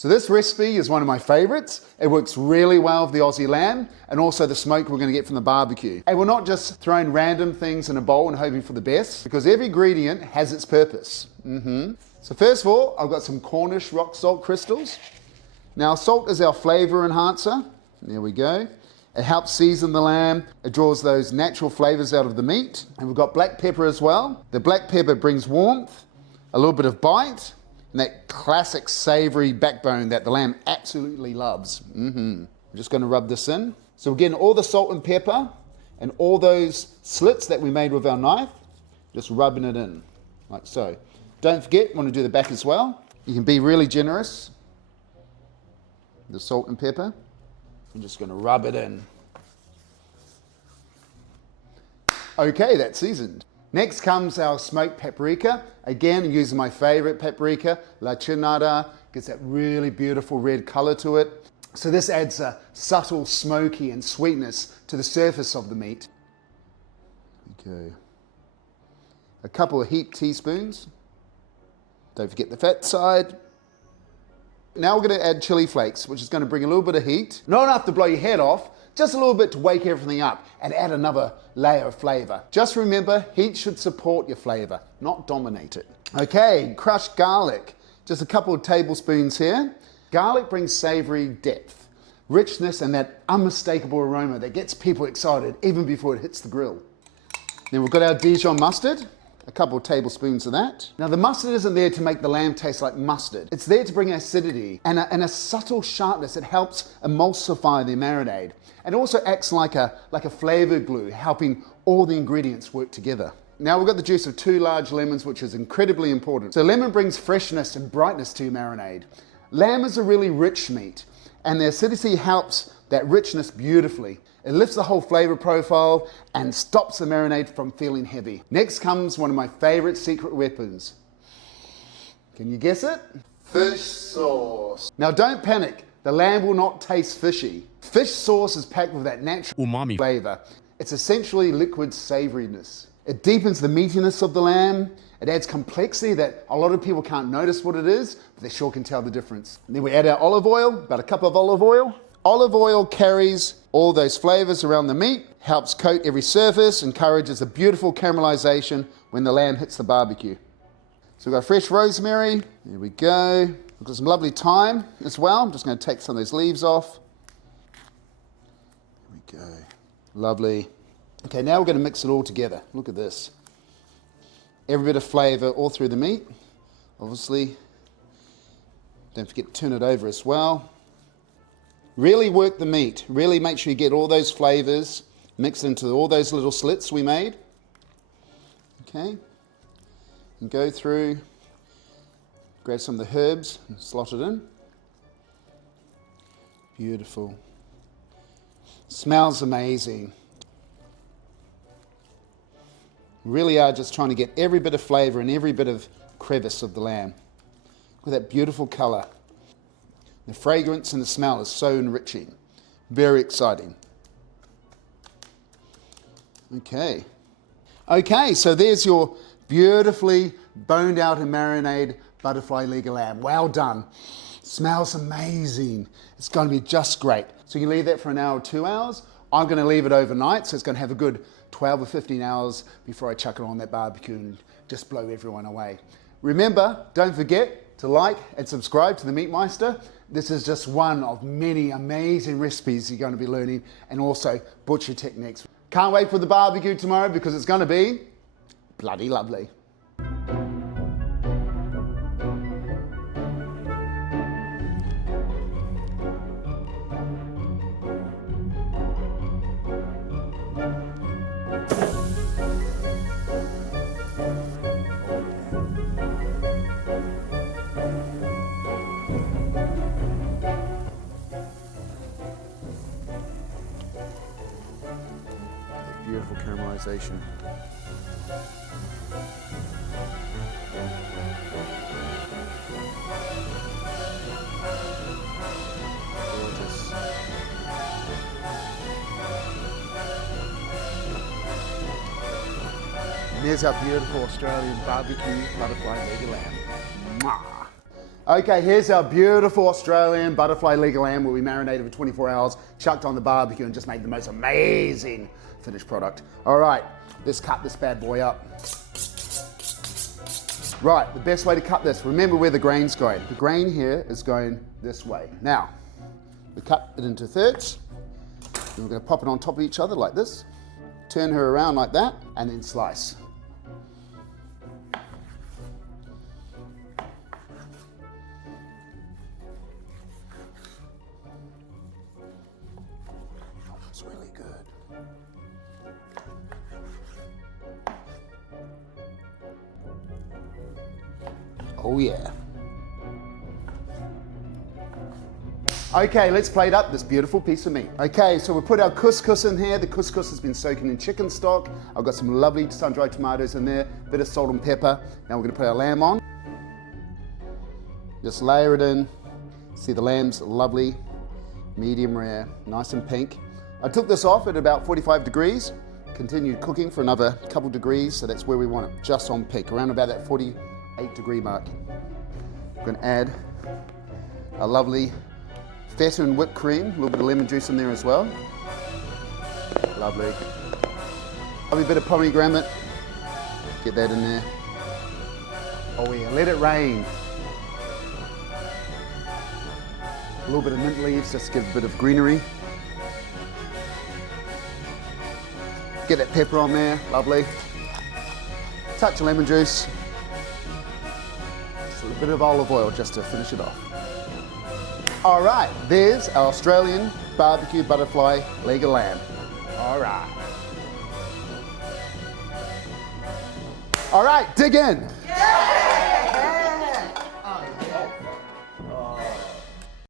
So this recipe is one of my favorites. It works really well with the Aussie lamb and also the smoke we're going to get from the barbecue. And we're not just throwing random things in a bowl and hoping for the best, because every ingredient has its purpose. So first of all, I've got some Cornish rock salt crystals. Now salt is our flavor enhancer. There we go. It helps season the lamb. It draws those natural flavors out of the meat. And we've got black pepper as well. The black pepper brings warmth, a little bit of bite, and that classic savory backbone that the lamb absolutely loves. I'm just going to rub this in. So we're getting all the salt and pepper and all those slits that we made with our knife, just rubbing it in, like so. Don't forget, want to do the back as well. You can be really generous. The salt and pepper. I'm just going to rub it in. Okay, that's seasoned. Next comes our smoked paprika. Again, I'm using my favorite paprika, La Chinada. Gets that really beautiful red color to it. So this adds a subtle smoky and sweetness to the surface of the meat. Okay. A couple of heaped teaspoons. Don't forget the fat side. Now we're going to add chili flakes, which is going to bring a little bit of heat. Not enough to blow your head off, just a little bit to wake everything up and add another layer of flavor. Just remember, heat should support your flavor, not dominate it. Okay, crushed garlic. Just a couple of tablespoons here. Garlic brings savory depth, richness, and that unmistakable aroma that gets people excited even before it hits the grill. Then we've got our Dijon mustard. A couple of tablespoons of that. Now the mustard isn't there to make the lamb taste like mustard. It's there to bring acidity and a subtle sharpness. It helps emulsify the marinade. And also acts like a flavor glue, helping all the ingredients work together. Now we've got the juice of 2 large lemons, which is incredibly important. So lemon brings freshness and brightness to your marinade. Lamb is a really rich meat, and the acidity helps that richness beautifully. It lifts the whole flavor profile and stops the marinade from feeling heavy. Next comes one of my favorite secret weapons. Can you guess it? Fish sauce. Now don't panic, the lamb will not taste fishy. Fish sauce is packed with that natural umami flavor. It's essentially liquid savoriness. It deepens the meatiness of the lamb. It adds complexity that a lot of people can't notice what it is, but they sure can tell the difference. And then we add our olive oil, about a cup of olive oil. Olive oil carries all those flavors around the meat, helps coat every surface, encourages a beautiful caramelization when the lamb hits the barbecue. So we've got fresh rosemary, there we go. We've got some lovely thyme as well. I'm just going to take some of those leaves off. There we go, lovely. Okay, now we're going to mix it all together. Look at this. Every bit of flavor all through the meat, obviously. Don't forget to turn it over as well. Really work the meat. Really make sure you get all those flavors mixed into all those little slits we made. Okay. And go through, grab some of the herbs and slot it in. Beautiful. Smells amazing. Really are just trying to get every bit of flavor and every bit of crevice of the lamb. Look at that beautiful color. The fragrance and the smell is so enriching. Very exciting. Okay. Okay, so there's your beautifully boned out and marinated butterfly leg of lamb. Well done. Smells amazing. It's going to be just great. So you can leave that for an hour or 2 hours. I'm going to leave it overnight, so it's going to have a good 12 or 15 hours before I chuck it on that barbecue and just blow everyone away. Remember, don't forget to like and subscribe to the Meat Meister. This is just one of many amazing recipes you're going to be learning, and also butcher techniques. Can't wait for the barbecue tomorrow because it's going to be bloody lovely. Beautiful caramelization. Gorgeous. And there's our beautiful Australian barbecue butterfly leg of lamb. Mwah. Okay, here's our beautiful Australian butterfly leg of lamb where we marinated for 24 hours, chucked on the barbecue and just made the most amazing finished product. All right, let's cut this bad boy up. Right, the best way to cut this, remember where the grain's going. The grain here is going this way. Now, we cut it into thirds. And we're gonna pop it on top of each other like this. Turn her around like that, and then slice. It's really good. Oh yeah. Okay, let's plate up this beautiful piece of meat. Okay, so we put our couscous in here. The couscous has been soaking in chicken stock. I've got some lovely sun-dried tomatoes in there, bit of salt and pepper. Now we're gonna put our lamb on. Just layer it in. See the lamb's lovely, medium rare, nice and pink. I took this off at about 45 degrees, continued cooking for another couple degrees, so that's where we want it, just on peak, around about that 48-degree mark. We're gonna add a lovely feta and whipped cream, a little bit of lemon juice in there as well. Lovely. Lovely bit of pomegranate. Get that in there. Oh yeah, let it rain. A little bit of mint leaves, just to give a bit of greenery. Get that pepper on there, lovely. Touch of lemon juice. Just a little bit of olive oil just to finish it off. All right, there's our Australian barbecue butterfly leg of lamb. All right. All right, dig in. Yeah!